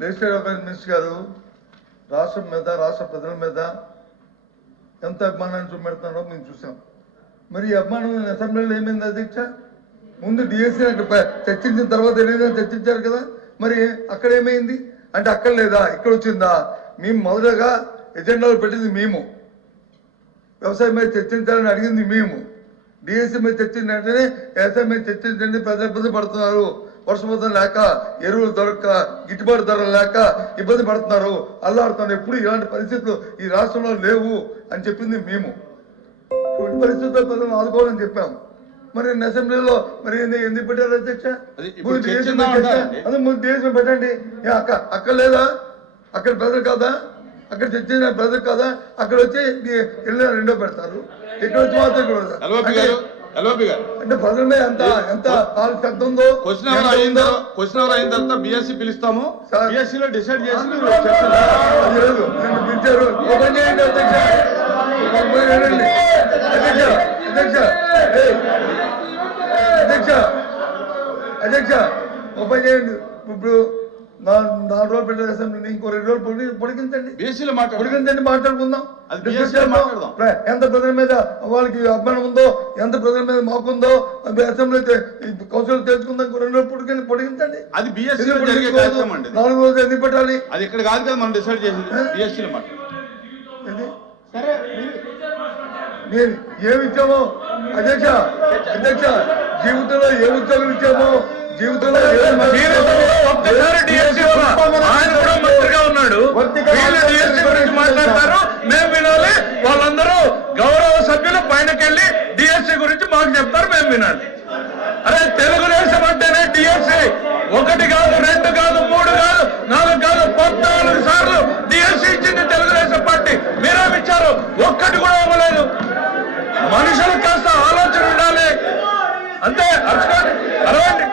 Legislative affairs minister గారు రాష్ట్రం మీద రాష్ట్ర ప్రజల మీద ఎంత అభిమానాన్ని చూపెడుతున్నారో మేము చూసాం. మరి ఈ అభిమానం అసెంబ్లీలో ఏమైంది అధ్యక్ష? ముందు డిఎస్సీ చర్చించిన తర్వాత ఏదైనా చర్చించారు కదా, మరి అక్కడ ఏమైంది అంటే అక్కడ లేదా ఇక్కడ వచ్చిందా? మేము మొదటగా ఎజెండాలో పెట్టింది మేము, వ్యవసాయం మీద చర్చించాలని అడిగింది మేము, డిఎస్సీ మీద చర్చించిన వెంటనే వ్యవసాయం మీద చర్చించండి, ప్రజలు ఇబ్బంది పడుతున్నారు, వర్షపాతం లేక ఎరువులు దొరక్క గిట్టుబాటు ధరలు లేక ఇబ్బంది పడుతున్నారు, అల్లాడుతున్నారు, ఎప్పుడు ఇలాంటి పరిస్థితులు ఈ రాష్ట్రంలో లేవు అని చెప్పింది మేము. ఇటువంటి పరిస్థితుల్లో ప్రజలను ఆదుకోవాలని చెప్పాము. మరి అసెంబ్లీలో మరి ఎందుకు పెట్టారు అధ్యక్ష? అదే ముందు డిఎస్సీ పెట్టండి. అక్కడ లేదా? అక్కడ ప్రజలు కాదా? అక్కడ చర్చించిన ప్రజలు కాదా? అక్కడ వచ్చి రెండో పెడతారు, ఇక్కడ వచ్చి మాత్రం అంటే ప్రజల మీద ఎంత శ్రద్ధ ఉందో. క్వశ్చన్ అవర్ అయిన తర్వాత బిఎస్సీ పిలుస్తాము, బిఎస్సీలో డిసైడ్ చేసి పిలిచారు. ఓపెన్ చేయండి అధ్యక్ష, అధ్యక్ష ఓపెన్ చేయండి. ఇప్పుడు 4 రోజులు పెట్టారు అసెంబ్లీని, ఇంకో 2 రోజులు పొడిగించండి, మాట్లాడుకుందాం. ఎంత ప్రజల మీద వాళ్ళకి అభిమానం ఉందో, ఎంత ప్రజల మీద మాకుందో అసెంబ్లీ కౌన్సిల్ తెలుసుకుందాం. 2 రోజులు పొడిగించండి. అది 4 రోజులు ఎందుకు పెట్టాలి? అది ఇక్కడ కాదు కదా మనం డిసైడ్ చేసింది, బిఎస్సీలో సరే నేను ఏమి ఇచ్చామో అధ్యక్ష, జీవితంలో ఏ ఉద్యోగం ఇచ్చామో, జీవితంలో మాట్లాడతారు, మేము వినాలి. వాళ్ళందరూ గౌరవ సభ్యులు పైనకెళ్ళి డిఎస్సీ గురించి మాకు చెప్తారు, మేము వినాలి. అరే తెలుగుదేశం అంటేనే డిఎస్సీ 1 కాదు, 2 కాదు, 3 కాదు, 4 కాదు, 14 సార్లు డిఎస్సీ ఇచ్చింది తెలుగుదేశం పార్టీ. మీరేమిచ్చారు? ఒక్కటి కూడా ఇవ్వలేదు. మనుషులకు కాస్త ఆలోచన ఉండాలి అంతే. అరవండి.